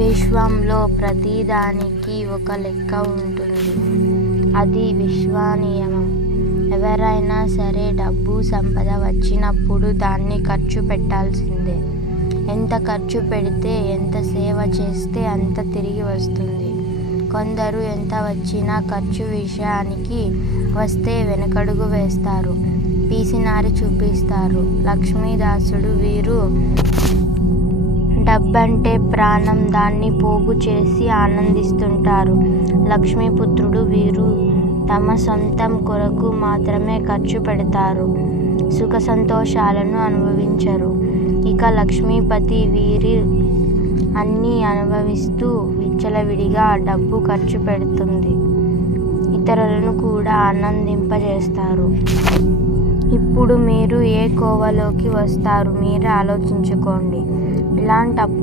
విశ్వంలో ప్రతిదానికి ఒక లెక్క ఉంటుంది. అది విశ్వనియమం. ఎవరైనా సరే డబ్బు, సంపద వచ్చినప్పుడు దాన్ని ఖర్చు పెట్టాల్సిందే. ఎంత ఖర్చు పెడితే, ఎంత సేవ చేస్తే అంత తిరిగి వస్తుంది. కొందరు ఎంత వచ్చినా ఖర్చు విషయానికి వస్తే వెనకడుగు వేస్తారు, పీసినారి చూపిస్తారు. లక్ష్మీదాసుడు వీరు డబ్బంటే ప్రాణం, దాన్ని పోగు చేసి ఆనందిస్తుంటారు. లక్ష్మీపుత్రుడు వీరు తమ సొంతం కొరకు మాత్రమే ఖర్చు పెడతారు, సుఖ సంతోషాలను అనుభవించరు. ఇక లక్ష్మీపతి వీరి అన్నీ అనుభవిస్తూ విచ్చలవిడిగా డబ్బు ఖర్చు పెడుతుంది, ఇతరులను కూడా ఆనందింపజేస్తారు. ఇప్పుడు మీరు ఏ కోవలోకి వస్తారు మీరే ఆలోచించుకోండి. ఇలాంటప్పుడు